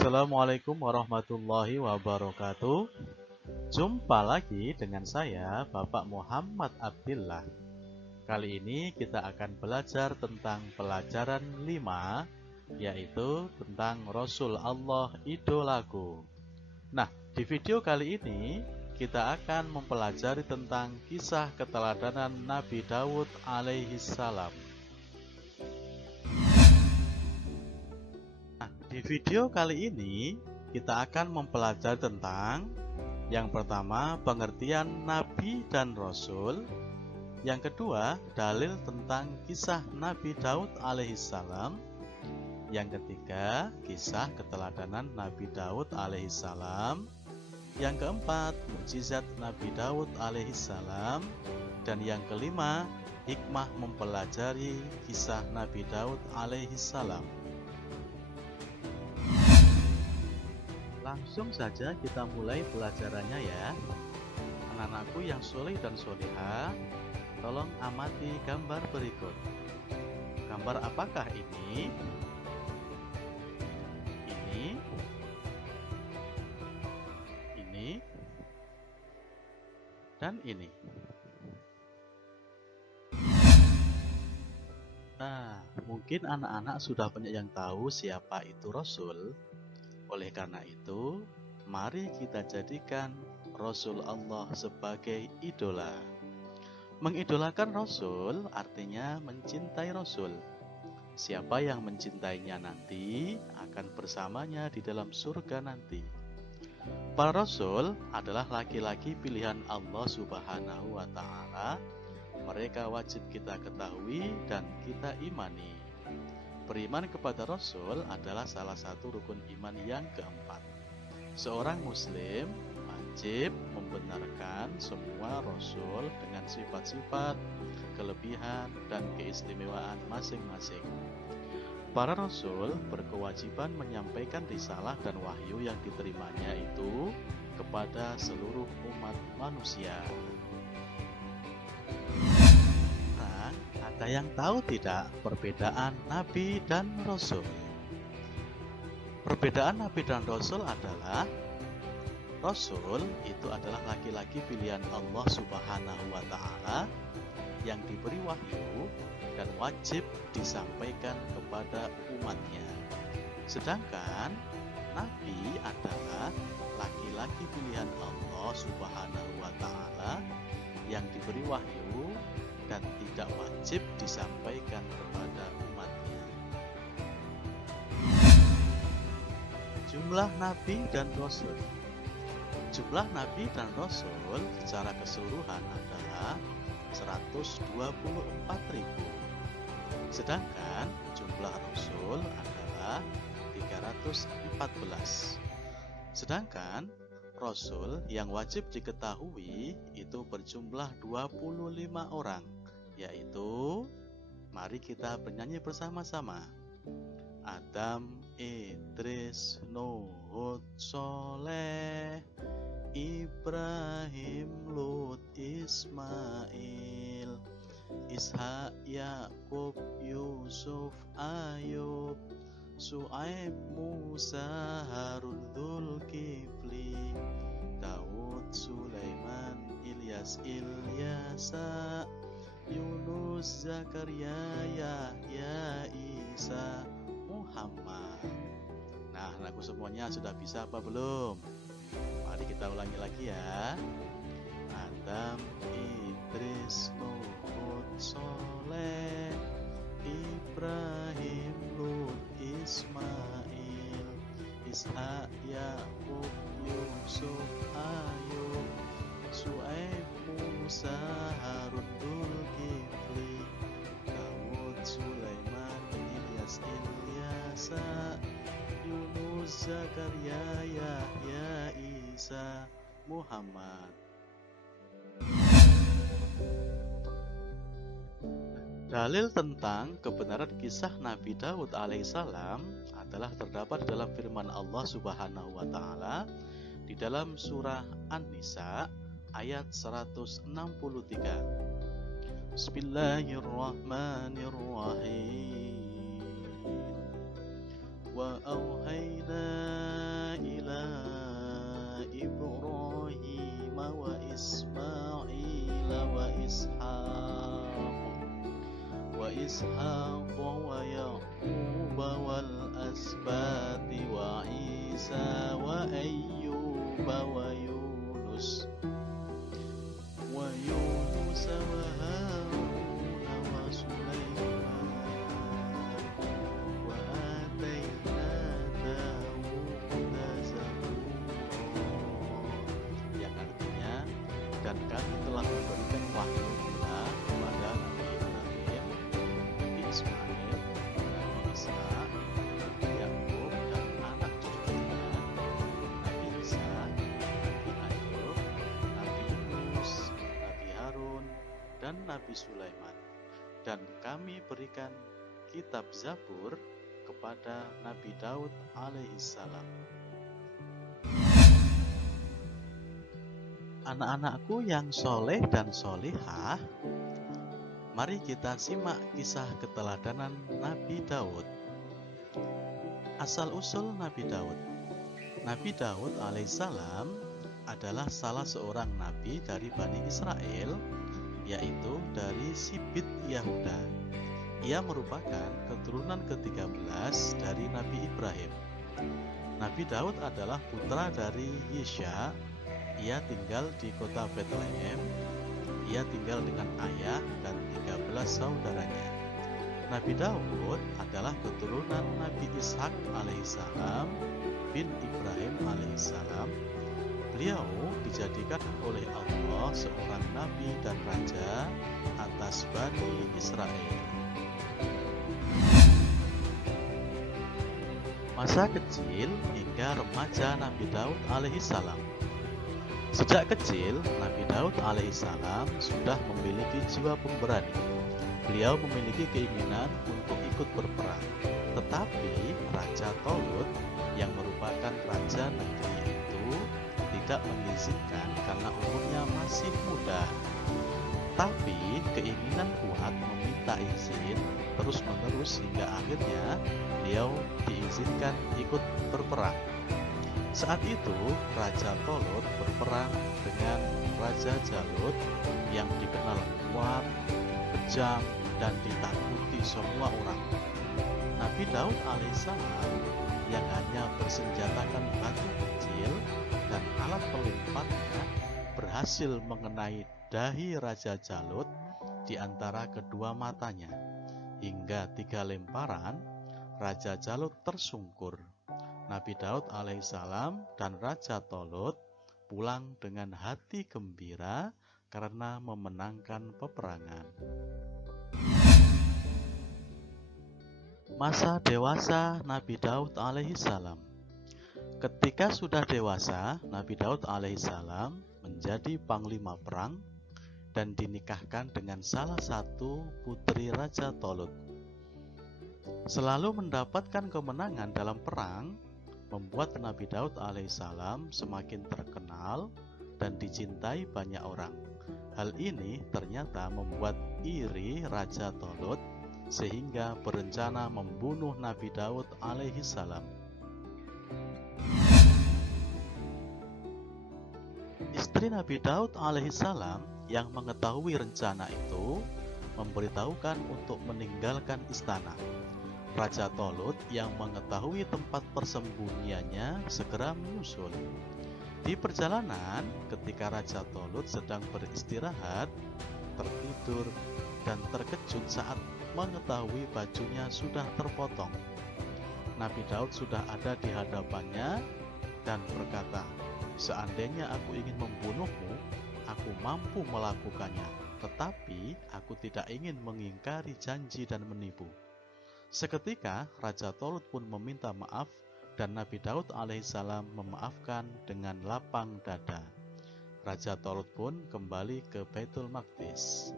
Assalamualaikum warahmatullahi wabarakatuh. Jumpa lagi dengan saya, Bapak Muhammad Abdillah. Kali ini kita akan belajar tentang pelajaran 5, yaitu tentang Rasul Allah idolaku. Nah, di video kali ini kita akan mempelajari tentang kisah keteladanan Nabi Daud alaihissalam. Di video kali ini kita akan mempelajari tentang yang pertama pengertian Nabi dan Rasul, yang kedua dalil tentang kisah Nabi Daud alaihissalam, yang ketiga kisah keteladanan Nabi Daud alaihissalam, yang keempat mukjizat Nabi Daud alaihissalam, dan yang kelima hikmah mempelajari kisah Nabi Daud alaihissalam. Langsung saja kita mulai pelajarannya ya. Anak-anakku yang soleh dan soleha, tolong amati gambar berikut. Gambar apakah ini? Ini dan ini. Nah, mungkin anak-anak sudah banyak yang tahu siapa itu Rasul. Oleh karena itu, mari kita jadikan Rasul Allah sebagai idola. Mengidolakan Rasul artinya mencintai Rasul. Siapa yang mencintainya nanti akan bersamanya di dalam surga nanti. Para Rasul adalah laki-laki pilihan Allah Subhanahu wa Ta'ala. Mereka wajib kita ketahui dan kita imani. Beriman kepada Rasul adalah salah satu rukun iman yang keempat. Seorang Muslim wajib membenarkan semua Rasul dengan sifat-sifat, kelebihan, dan keistimewaan masing-masing. Para Rasul berkewajiban menyampaikan risalah dan wahyu yang diterimanya itu kepada seluruh umat manusia. Ada yang tahu tidak perbedaan Nabi dan Rasul? Perbedaan Nabi dan Rasul adalah Rasul itu adalah laki-laki pilihan Allah Subhanahu wa Ta'ala yang diberi wahyu dan wajib disampaikan kepada umatnya. Sedangkan Nabi adalah laki-laki pilihan Allah Subhanahu wa Ta'ala yang diberi wahyu dan tidak wajib disampaikan kepada umatnya. Jumlah Nabi dan Rasul. Jumlah Nabi dan Rasul secara keseluruhan adalah 124.000. Sedangkan jumlah Rasul adalah 314. Sedangkan Rasul yang wajib diketahui itu berjumlah 25 orang, yaitu, mari kita bernyanyi bersama-sama. Adam, Idris, Nuh, Hud, Soleh, Ibrahim, Lut, Ismail, Ishak, Yakub, Yusuf, Ayub, Su'aib, Musa, Harun, Dzulkifli, Daud, Sulaiman, Ilyas, Ilyasa, Yunus, Zakaria, Yahya, Isa, Muhammad. Nah, anakku semuanya sudah bisa apa belum? Mari kita ulangi lagi ya. Adam, Idris, Nuh, Hud, Soleh, Ibrahim, Lut, Ismail, Ishak, Yakub, Yusuf, Ayub, Su'aib, Musa, Harun, Dzulkifli, Daud, Sulaiman, Ilyas, Ilyasa, Yunus, Zakaria, Yahya, Isa, Muhammad. Dalil tentang kebenaran kisah Nabi Daud alaihissalam adalah terdapat dalam firman Allah Subhanahu wa Ta'ala di dalam surah An-Nisa ayat 163. Bismillahirrahmanirrahim. Wa auhayna kami telah memberikan wahyu pula kepada Nabi Ibrahim, Nabi Ismail, Nabi Ishak, Nabi Yakub dan anak cucunya, Nabi Isa, Nabi Ayub, Nabi Yunus, Nabi Harun, dan Nabi Sulaiman. Dan kami berikan kitab Zabur kepada Nabi Daud alaihissalam. Anak-anakku yang soleh dan solihah, mari kita simak kisah keteladanan Nabi Daud. Asal-usul Nabi Daud. Nabi Daud alaihissalam adalah salah seorang nabi dari Bani Israel, yaitu dari Sibit Yahuda. Ia merupakan keturunan ke-13 dari Nabi Ibrahim. Nabi Daud adalah putra dari Yesha. Ia tinggal di kota Bethlehem. Ia tinggal dengan ayah dan 13 saudaranya. Nabi Daud adalah keturunan Nabi Ishak alaihissalam bin Ibrahim alaihissalam. Beliau dijadikan oleh Allah seorang nabi dan raja atas Bani Israel. Masa kecil hingga remaja Nabi Daud alaihissalam. Sejak kecil, Nabi Daud alaihissalam sudah memiliki jiwa pemberani. Beliau memiliki keinginan untuk ikut berperang. Tetapi Raja Tolut yang merupakan raja negeri itu tidak mengizinkan karena umurnya masih muda. Tapi keinginan kuat meminta izin terus-menerus hingga akhirnya beliau diizinkan ikut berperang. Saat itu Raja Tolut berperang dengan Raja Jalut yang dikenal kuat, kejam, dan ditakuti semua orang. Nabi Daud alaihissalam yang hanya bersenjatakan batu kecil dan alat pelemparnya berhasil mengenai dahi Raja Jalut di antara kedua matanya. Hingga 3 lemparan, Raja Jalut tersungkur. Nabi Daud alaihissalam dan Raja Tolut pulang dengan hati gembira karena memenangkan peperangan. Masa dewasa Nabi Daud alaihissalam. Ketika sudah dewasa, Nabi Daud alaihissalam menjadi panglima perang dan dinikahkan dengan salah satu putri Raja Tolut. Selalu mendapatkan kemenangan dalam perang membuat Nabi Daud alaihissalam semakin terkenal dan dicintai banyak orang. Hal ini ternyata membuat iri Raja Tolut sehingga berencana membunuh Nabi Daud alaihissalam. Istri Nabi Daud alaihissalam yang mengetahui rencana itu memberitahukan untuk meninggalkan istana. Raja Tolut yang mengetahui tempat persembunyiannya segera menyusul. Di perjalanan, ketika Raja Tolut sedang beristirahat, tertidur dan terkejut saat mengetahui bajunya sudah terpotong. Nabi Daud sudah ada di hadapannya dan berkata, "Seandainya aku ingin membunuhmu, aku mampu melakukannya, tetapi aku tidak ingin mengingkari janji dan menipu." Seketika Raja Tolut pun meminta maaf dan Nabi Daud alaihissalam memaafkan dengan lapang dada. Raja Tolut pun kembali ke Baitul Maqdis.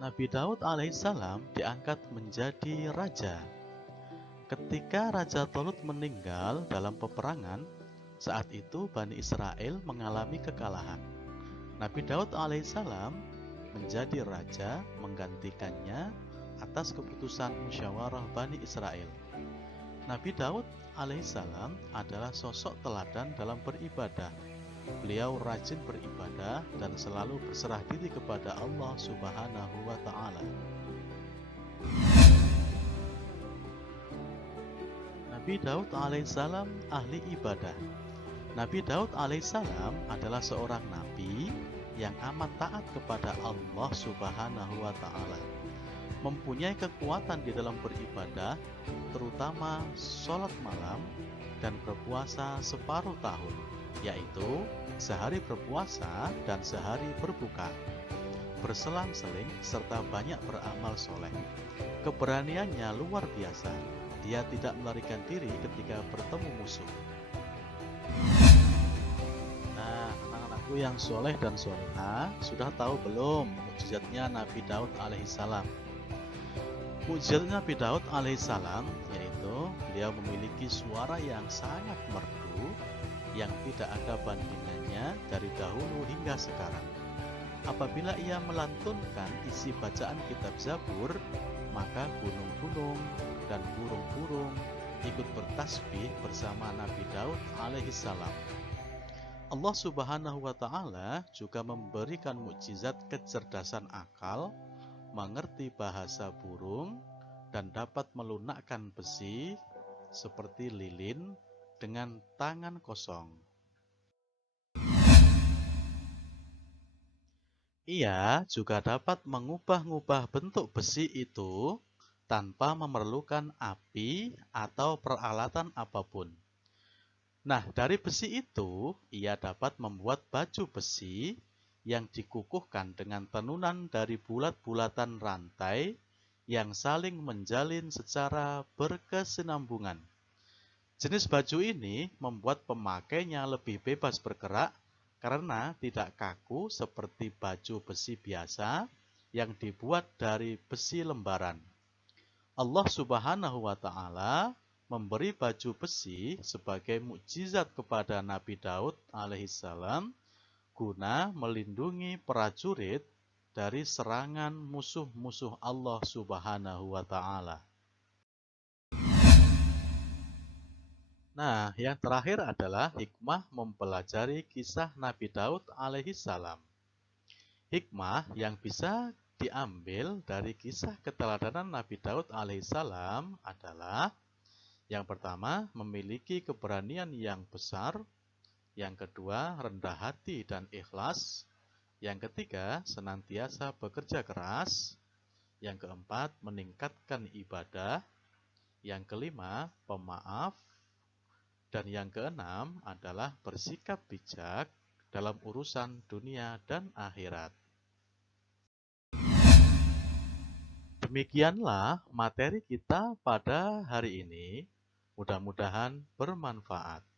Nabi Daud alaihissalam diangkat menjadi raja. Ketika Raja Tolut meninggal dalam peperangan, saat itu Bani Israel mengalami kekalahan. Nabi Daud alaihissalam menjadi raja menggantikannya atas keputusan musyawarah Bani Israel. Nabi Daud alaihissalam adalah sosok teladan dalam beribadah. Beliau rajin beribadah dan selalu berserah diri kepada Allah Subhanahu wa Ta'ala. Nabi Daud alaihissalam ahli ibadah. Nabi Daud alaihissalam adalah seorang nabi yang amat taat kepada Allah Subhanahu wa Ta'ala. Mempunyai kekuatan di dalam beribadah, terutama sholat malam dan berpuasa separuh tahun. yaitu sehari berpuasa dan sehari berbuka, berselang-seling serta banyak beramal soleh. Keberaniannya luar biasa. Dia tidak melarikan diri ketika bertemu musuh. Nah, anak-anakku yang soleh dan soleha, sudah tahu belum mukjizatnya Nabi Daud alaihissalam? Mukjizat Nabi Daud alaihissalam yaitu beliau memiliki suara yang sangat merdu yang tidak ada bandingannya dari dahulu hingga sekarang. Apabila ia melantunkan isi bacaan kitab Zabur, maka gunung-gunung dan burung-burung ikut bertasbih bersama Nabi Daud alaihissalam. Allah Subhanahu wa Ta'ala juga memberikan mukjizat kecerdasan akal, mengerti bahasa burung, dan dapat melunakkan besi seperti lilin dengan tangan kosong. Ia juga dapat mengubah-ubah bentuk besi itu tanpa memerlukan api atau peralatan apapun. Nah, dari besi itu, ia dapat membuat baju besi yang dikukuhkan dengan tenunan dari bulat-bulatan rantai yang saling menjalin secara berkesinambungan. Jenis baju ini membuat pemakainya lebih bebas bergerak karena tidak kaku seperti baju besi biasa yang dibuat dari besi lembaran. Allah Subhanahu wa Ta'ala memberi baju besi sebagai mukjizat kepada Nabi Daud alaihissalam guna melindungi prajurit dari serangan musuh-musuh Allah Subhanahu wa Ta'ala. Nah, yang terakhir adalah hikmah mempelajari kisah Nabi Daud alaihissalam. Hikmah yang bisa diambil dari kisah keteladanan Nabi Daud alaihissalam adalah: yang pertama, memiliki keberanian yang besar. Yang kedua, rendah hati dan ikhlas. Yang ketiga, senantiasa bekerja keras. Yang keempat, meningkatkan ibadah. Yang kelima, pemaaf. Dan yang keenam adalah bersikap bijak dalam urusan dunia dan akhirat. Demikianlah materi kita pada hari ini. Mudah-mudahan bermanfaat.